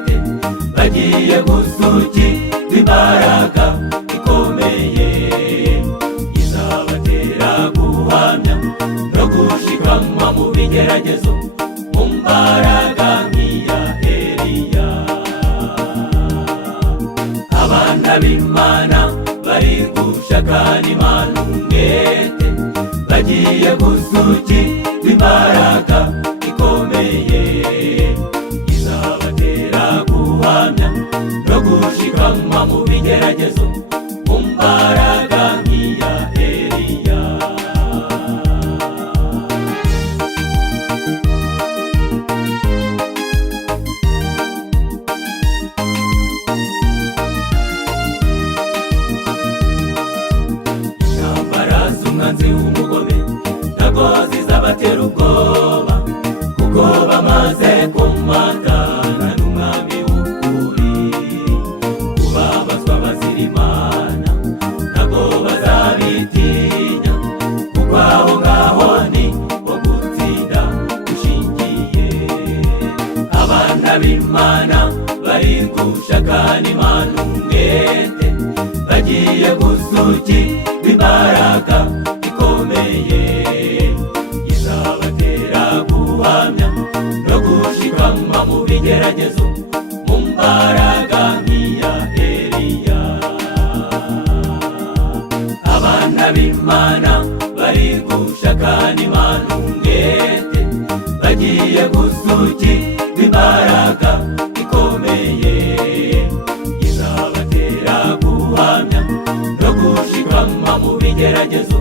umwete, bagiye gusukirwa imbaraga ikomeye izabatera guhamya no gushikamwa mu bigeragezo, mu mbaraga nk'iya Eliya. Abana b'Imana bari gushakana Imana umwete, bagiye gusukirwa imbaraga ikomeye izabatera guhamya no gushikamwa mu bigeragezo, mu mbaraga nk'iya Eliya. Intambara z'umwanzi w'umugome ntabwo zizabatera ubwoba, kuko bamaze kumatana n'umwami w'ukuri. Kubabazwa bazira Imana ntabwo bazabitinya, kuko aho ngaho ni ho gutsinda gushingiye. Abana b'Imana bari gushakana Imana umwete, bagiye gusukirwa imbaraga ikomeye izabatera guhamya no gushikamwa mu bigeragezo, mu mbaraga nk'iya Eliya. Abana b'Imana bari gushakana Imana umwete, bagiye gusukirwa imbaraga ikomeye izabatera guhamya no gushikamwa mu bigeragezo,